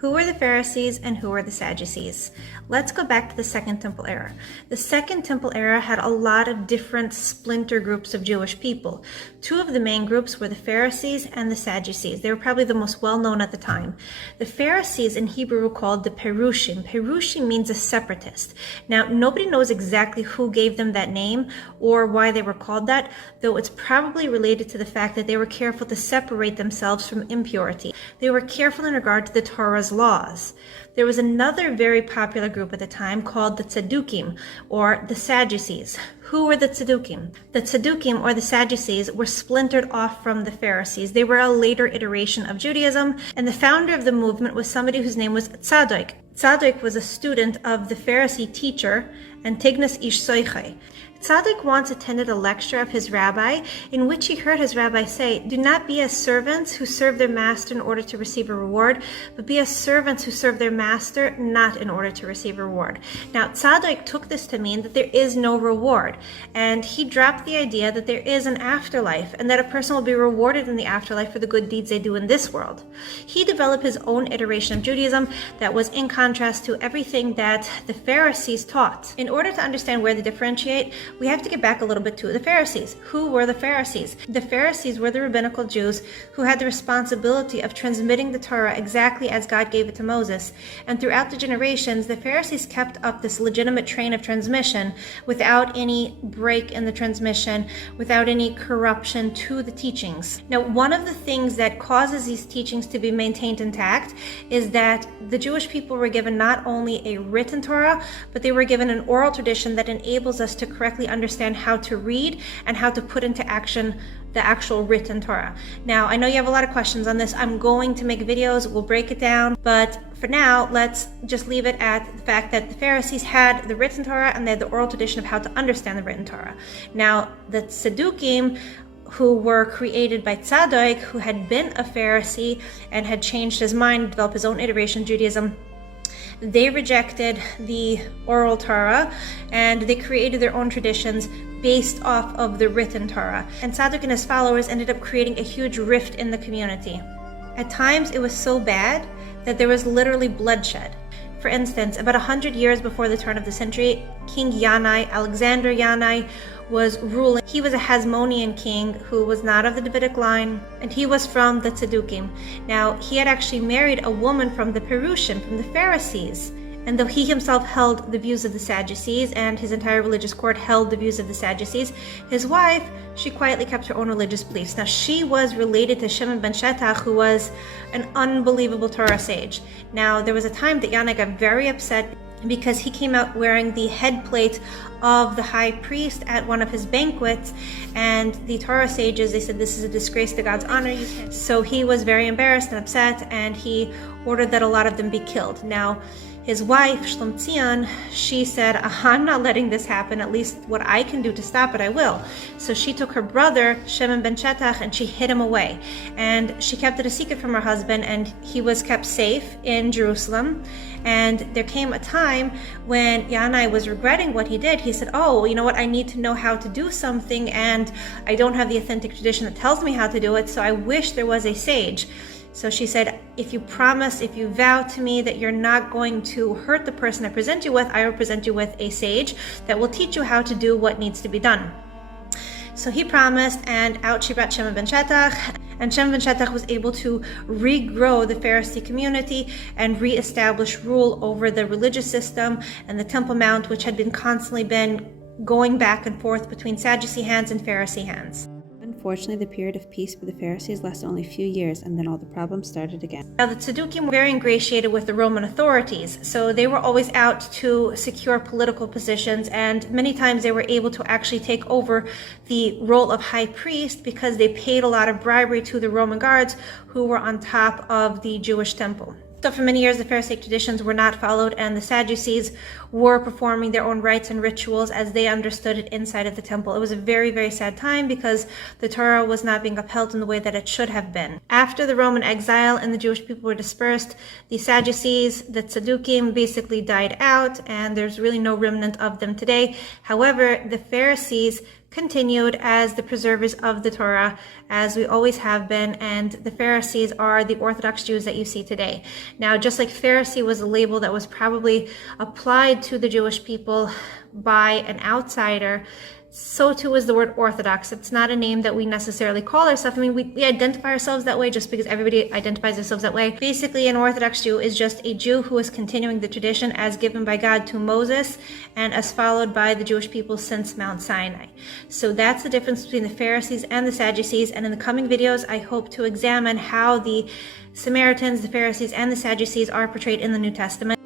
Who were the Pharisees and who were the Sadducees? Let's go back to the Second Temple era. The Second Temple era had a lot of different splinter groups of Jewish people. Two of the main groups were the Pharisees and the Sadducees. They were probably the most well-known at the time. The Pharisees in Hebrew were called the Perushim. Perushim means a separatist. Now, nobody knows exactly who gave them that name or why they were called that, though it's probably related to the fact that they were careful to separate themselves from impurity. They were careful in regard to the Torah's laws. There was another very popular group at the time called the Tzaddukim, or the Sadducees. Who were the Tzaddukim? The Tzaddukim, or the Sadducees, were splintered off from the Pharisees. They were a later iteration of Judaism, and the founder of the movement was somebody whose name was Tzadok. Tzadok was a student of the Pharisee teacher, Antigonus Ish Soichai. Tzadok once attended a lecture of his rabbi in which he heard his rabbi say, "Do not be as servants who serve their master in order to receive a reward, but be as servants who serve their master not in order to receive a reward." Now, Tzadok took this to mean that there is no reward, and he dropped the idea that there is an afterlife and that a person will be rewarded in the afterlife for the good deeds they do in this world. He developed his own iteration of Judaism that was in contrast to everything that the Pharisees taught. In order to understand where they differentiate, we have to get back a little bit to the Pharisees. Who were the Pharisees? The Pharisees were the rabbinical Jews who had the responsibility of transmitting the Torah exactly as God gave it to Moses. And throughout the generations, the Pharisees kept up this legitimate train of transmission without any break in the transmission, without any corruption to the teachings. Now, one of the things that causes these teachings to be maintained intact is that the Jewish people were given not only a written Torah, but they were given an oral tradition that enables us to correctly understand how to read and how to put into action the actual written Torah. Now, I know you have a lot of questions on this. I'm going to make videos, we'll break it down, but for now, let's just leave it at the fact that the Pharisees had the written Torah and they had the oral tradition of how to understand the written Torah. Now, the Tzaddukim, who were created by Tzadok, who had been a Pharisee and had changed his mind, developed his own iteration of Judaism, they rejected the oral Torah and they created their own traditions based off of the written Torah. And Tzadok and his followers ended up creating a huge rift in the community. At times, it was so bad that there was literally bloodshed. For instance, about 100 years before the turn of the century, King Yanai, Alexander Yanai, was ruling. He was a Hasmonean king who was not of the Davidic line, and he was from the Tzaddukim. Now, he had actually married a woman from the Perushim, from the Pharisees. And though he himself held the views of the Sadducees and his entire religious court held the views of the Sadducees, his wife, she quietly kept her own religious beliefs. Now, she was related to Shimon ben Shetach, who was an unbelievable Torah sage. Now, there was a time that Yanai got very upset because he came out wearing the head plate of the high priest at one of his banquets, and the Torah sages, they said, this is a disgrace to God's honor. So he was very embarrassed and upset, and he ordered that a lot of them be killed. Now, his wife, Shlomtzion, she said, I'm not letting this happen. At least what I can do to stop it, I will. So she took her brother, Shimon ben Shetach, and she hid him away. And she kept it a secret from her husband, and he was kept safe in Jerusalem. And there came a time when Yanai was regretting what he did. He said, oh, you know what? I need to know how to do something, and I don't have the authentic tradition that tells me how to do it, so I wish there was a sage. So she said, if you promise, if you vow to me that you're not going to hurt the person I present you with, I will present you with a sage that will teach you how to do what needs to be done. So he promised, and out she brought Shimon ben Shetach, and Shimon ben Shetach was able to regrow the Pharisee community and reestablish rule over the religious system and the Temple Mount, which had been constantly going back and forth between Sadducee hands and Pharisee hands. Unfortunately, the period of peace for the Pharisees lasted only a few years, and then all the problems started again. Now, the Tzaddukim were very ingratiated with the Roman authorities, so they were always out to secure political positions, and many times they were able to actually take over the role of high priest because they paid a lot of bribery to the Roman guards who were on top of the Jewish temple. So for many years, the Pharisaic traditions were not followed, and the Sadducees were performing their own rites and rituals as they understood it inside of the temple. It was a very, very sad time because the Torah was not being upheld in the way that it should have been. After the Roman exile and the Jewish people were dispersed, the Sadducees, the Tzaddukim, basically died out, and there's really no remnant of them today. However, the Pharisees continued as the preservers of the Torah, as we always have been, and the Pharisees are the Orthodox Jews that you see today. Now, just like Pharisee was a label that was probably applied to the Jewish people by an outsider, so too is the word Orthodox. It's not a name that we necessarily call ourselves. I mean, we identify ourselves that way just because everybody identifies themselves that way. Basically, an Orthodox Jew is just a Jew who is continuing the tradition as given by God to Moses and as followed by the Jewish people since Mount Sinai. So that's the difference between the Pharisees and the Sadducees. And in the coming videos, I hope to examine how the Samaritans, the Pharisees, and the Sadducees are portrayed in the New Testament.